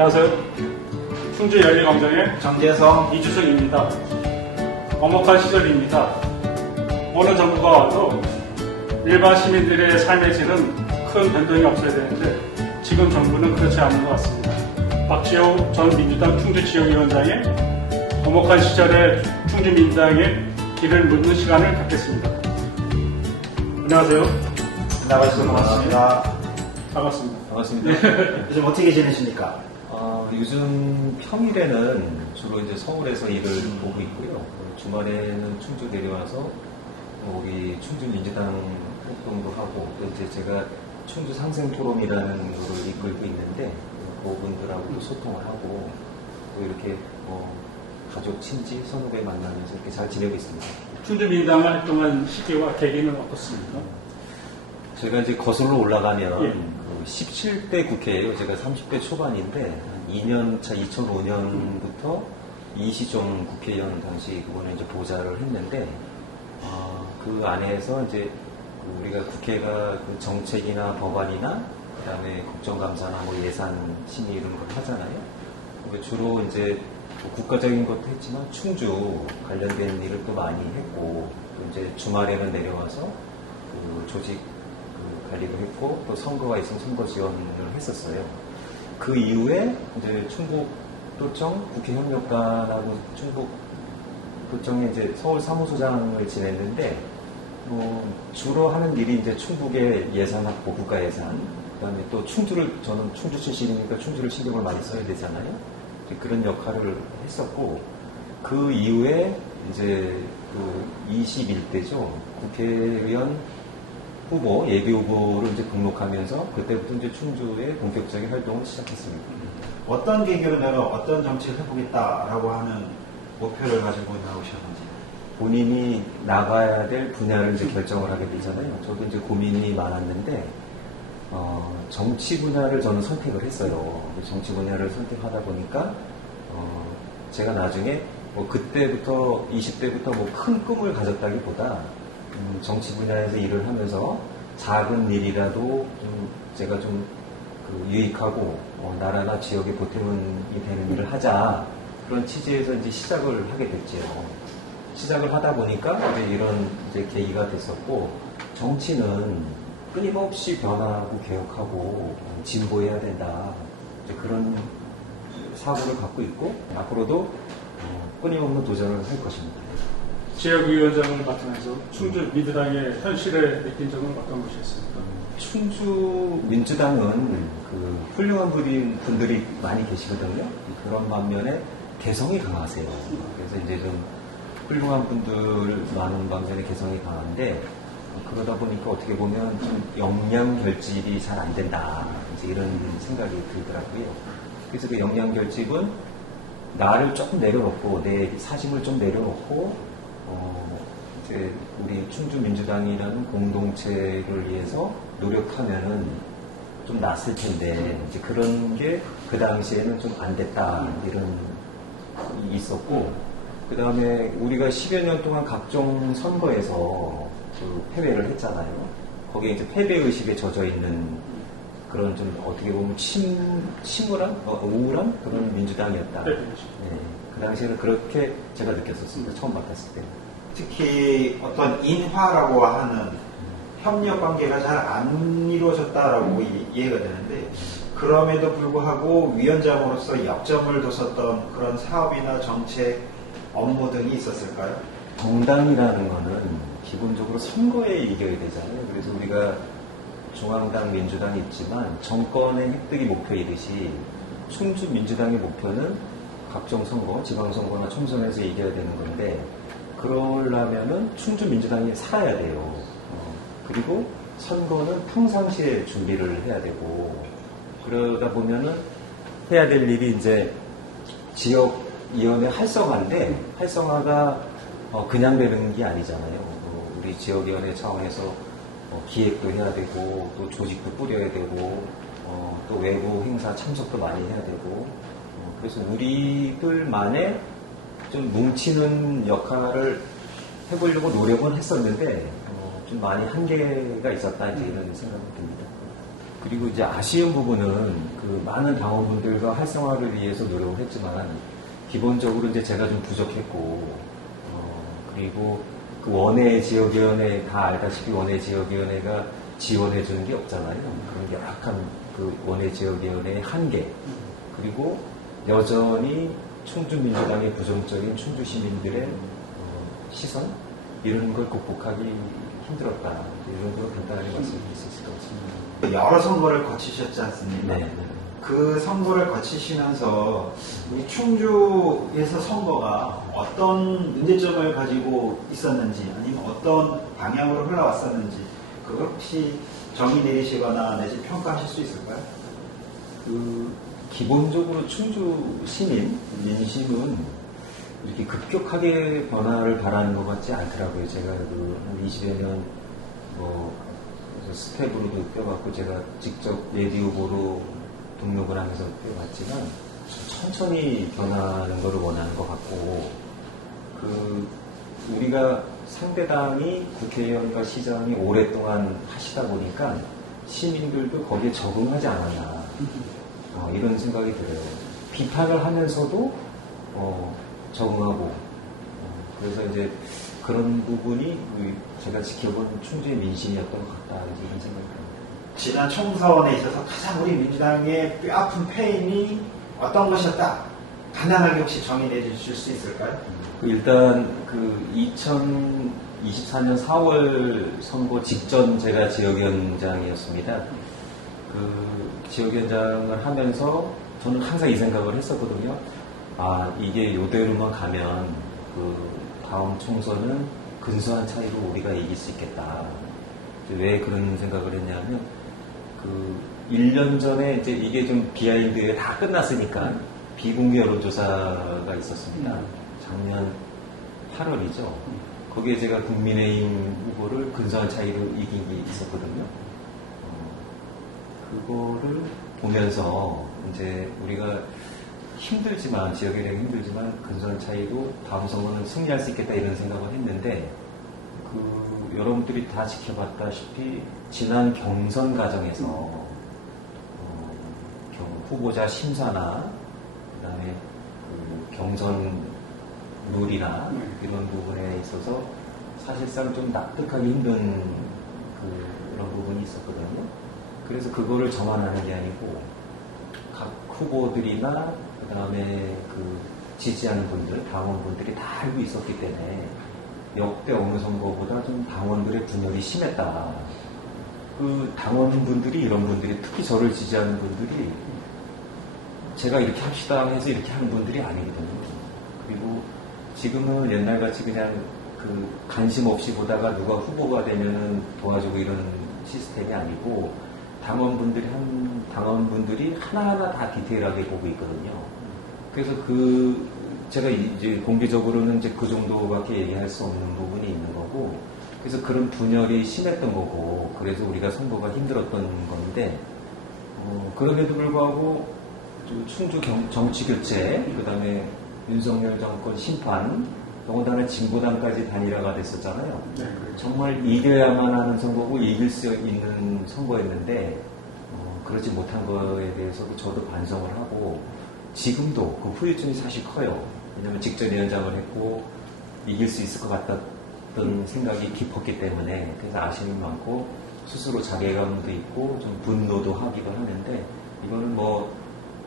안녕하세요. 충주 열리광장의 정재성 이주성입니다. 엄혹한 시절입니다. 어느 정부가 와도 일반 시민들의 삶의 질은 큰 변동이 없어야 되는데 지금 정부는 그렇지 않은 것 같습니다. 박지호 전 민주당 충주지역위원장의 엄혹한 시절의 충주민주당의 길을 묻는 시간을 갖겠습니다. 안녕하세요. 나가시고 반갑습니다. 반갑습니다. 반갑습니다. 요즘 어떻게 지내십니까? 요즘 평일에는 주로 이제 서울에서 일을 보고 있고요. 주말에는 충주 내려와서 우리 충주 민주당 활동도 하고 또 이제 제가 충주 상생 토론이라는 거를 이끌고 있는데 그분들하고도 소통을 하고 또 이렇게 가족, 친지, 선후배 만나면서 이렇게 잘 지내고 있습니다. 충주민주당 활동한 시기와 계기는 어떻습니까? 제가 이제 거슬러 올라가면 예. 17대 국회예요. 제가 30대 초반인데 2년 차 2005년부터 이시종 국회의원 당시 그거는 이제 보좌를 했는데 그 안에서 이제 우리가 국회가 그 정책이나 법안이나 그다음에 국정감사나 뭐 예산 심의 이런 걸 하잖아요. 주로 이제 국가적인 것도 했지만 충주 관련된 일을 또 많이 했고 또 이제 주말에는 내려와서 그 조직 관리도 했고 또 선거가 있으면 선거 지원을 했었어요. 그 이후에 이제 충북도청 국회협력단하고 충북도청의 이제 서울 사무소장을 지냈는데 주로 하는 일이 이제 충북의 예산 확보, 국가 예산, 그다음에 또 저는 충주 출신이니까 충주를 신경을 많이 써야 되잖아요. 그런 역할을 했었고 그 이후에 이제 그 21대죠 국회의원 후보, 예비 후보를 이제 등록하면서 그때부터 이제 충주의 본격적인 활동을 시작했습니다. 어떤 계기로 내가 어떤 정치를 해보겠다라고 하는 목표를 가지고 나오셨는지. 본인이 나가야 될 분야를 이제 결정을 하게 되잖아요. 저도 이제 고민이 많았는데, 정치 분야를 저는 선택을 했어요. 정치 분야를 선택하다 보니까, 제가 나중에 그때부터, 20대부터 큰 꿈을 가졌다기보다, 정치 분야에서 일을 하면서 작은 일이라도 제가 유익하고 나라나 지역에 보탬이 되는 일을 하자 그런 취지에서 이제 시작을 하게 됐죠. 시작을 하다 보니까 이제 이런 이제 계기가 됐었고 정치는 끊임없이 변화하고 개혁하고 진보해야 된다 이제 그런 사고를 갖고 있고 앞으로도 끊임없는 도전을 할 것입니다. 지역위원장을 맡으면서 충주 민주당의 현실을 느낀 점은 어떤 것이었습니까? 충주 민주당은 그 훌륭한 분들이 많이 계시거든요. 그런 반면에 개성이 강하세요. 그래서 이제 좀 훌륭한 분들 많은 반면에 개성이 강한데 그러다 보니까 어떻게 보면 좀 역량 결집이 잘 안 된다. 이제 이런 생각이 들더라고요. 그래서 그 역량 결집은 나를 조금 내려놓고 내 사심을 좀 내려놓고 이제 우리 충주 민주당이라는 공동체를 위해서 노력하면은 좀 낫을 텐데 이제 그런 게 그 당시에는 좀 안 됐다 이런 있었고 그 다음에 우리가 10여 년 동안 각종 선거에서 그 패배를 했잖아요. 거기에 이제 패배 의식에 젖어 있는 그런 좀 어떻게 보면 침울한 우울한 그런 민주당이었다. 네, 그 당시에는 그렇게 제가 느꼈었습니다. 처음 맡았을 때. 특히 어떤 인화라고 하는 협력 관계가 잘 안 이루어졌다라고 이해가 되는데 그럼에도 불구하고 위원장으로서 역점을 뒀었던 그런 사업이나 정책, 업무 등이 있었을까요? 정당이라는 거는 기본적으로 선거에 이겨야 되잖아요. 그래서 우리가 중앙당, 민주당이 있지만 정권의 획득이 목표이듯이 충주 민주당의 목표는 각종 선거, 지방선거나 총선에서 이겨야 되는 건데 그러려면은 충주 민주당이 살아야 돼요. 그리고 선거는 평상시에 준비를 해야 되고 그러다 보면은 해야 될 일이 이제 지역위원회 활성화인데 활성화가 그냥 되는 게 아니잖아요. 우리 지역위원회 차원에서 기획도 해야 되고 또 조직도 꾸려야 되고 또 외부 행사 참석도 많이 해야 되고 그래서 우리들만의 좀 뭉치는 역할을 해보려고 노력은 했었는데 좀 많이 한계가 있었다 이제 이런 생각이 듭니다. 그리고 이제 아쉬운 부분은 그 많은 당원분들과 활성화를 위해서 노력을 했지만 기본적으로 이제 제가 좀 부족했고 그리고 그 원외 지역위원회 다 알다시피 원외 지역위원회가 지원해 주는 게 없잖아요. 그런 열악한 그 원외 지역위원회의 한계 그리고 여전히 충주민주당의 부정적인 충주 시민들의 시선 이런 걸 극복하기 힘들었다. 이 정도로 간단하게 말씀드릴 수 있을 것 같습니다. 여러 선거를 거치셨지 않습니까? 네. 그 선거를 거치시면서 우리 충주에서 선거가 어떤 문제점을 가지고 있었는지 아니면 어떤 방향으로 흘러왔었는지 그걸 혹시 정의 내리시거나 내지 평가하실 수 있을까요? 그 기본적으로 충주 시민 민심은 이렇게 급격하게 변화를 바라는 것 같지 않더라고요. 제가 그 한 20여 년 뭐 스텝으로도 껴봤고 제가 직접 라디오 보러 등록을 하면서 껴봤지만 천천히 변하는 것을 원하는 것 같고 그 우리가 상대당이 국회의원과 시장이 오랫동안 하시다 보니까 시민들도 거기에 적응하지 않았나 이런 생각이 들어요. 비판을 하면서도 적응하고 그래서 이제 그런 부분이 제가 지켜본 충주의 민심이었던 것 같다 이런 생각이 듭니다. 지난 총선에 있어서 가장 우리 민주당의 뼈아픈 패인이 어떤 것이었다? 간단하게 혹시 정의 내주실 수 있을까요? 일단 그 2024년 4월 선거 직전 제가 지역위원장이었습니다. 그 지역위원장을 하면서 저는 항상 이 생각을 했었거든요. 아 이게 이대로만 가면 그 다음 총선은 근소한 차이로 우리가 이길 수 있겠다. 왜 그런 생각을 했냐면 그 1년 전에 이제 이게 좀 비하인드에 다 끝났으니까 비공개 여론조사가 있었습니다. 작년 8월이죠. 거기에 제가 국민의힘 후보를 근소한 차이로 이긴 게 있었거든요. 그거를 보면서 이제 우리가 힘들지만 지역에 힘들지만 근소한 차이로 다음 선거는 승리할 수 있겠다 이런 생각을 했는데 그 여러분들이 다 지켜봤다시피 지난 경선 과정에서 후보자 심사나 그다음에 그 경선 룰이나 이런 부분에 있어서 사실상 좀 납득하기 힘든 그런 부분이 있었거든요. 그래서 그거를 저만 하는 게 아니고 각 후보들이나 그다음에 그 지지하는 분들, 당원분들이 다 알고 있었기 때문에 역대 어느 선거보다 좀 당원들의 분열이 심했다. 그 당원분들이 이런 분들이 특히 저를 지지하는 분들이 제가 이렇게 합시다 해서 이렇게 하는 분들이 아니거든요. 그리고 지금은 옛날같이 그냥 그 관심 없이 보다가 누가 후보가 되면은 도와주고 이런 시스템이 아니고 당원분들이 하나하나 다 디테일하게 보고 있거든요. 그래서 제가 이제 공개적으로는 이제 그 정도밖에 얘기할 수 없는 부분이 있는 거고, 그래서 그런 분열이 심했던 거고, 그래서 우리가 선거가 힘들었던 건데, 그럼에도 불구하고 충주 정치 교체, 그 다음에 윤석열 정권 심판, 더군다나 진보당까지 단일화가 됐었잖아요. 네, 그렇죠. 정말 이겨야만 하는 선거고 이길 수 있는 선거였는데 그러지 못한 거에 대해서도 저도 반성을 하고 지금도 그 후유증이 사실 커요. 왜냐하면 직전 위원장을 했고 이길 수 있을 것 같았던 생각이 깊었기 때문에 그래서 아쉬움이 많고 스스로 자괴감도 있고 좀 분노도 하기도 하는데 이거는 뭐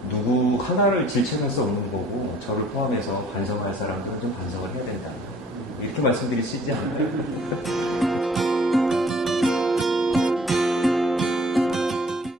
누구 하나를 질책할 수 없는 거고 저를 포함해서 반성할 사람들은 좀 반성을 해야 된다. 이렇게 말씀드릴 수 있지 않나요?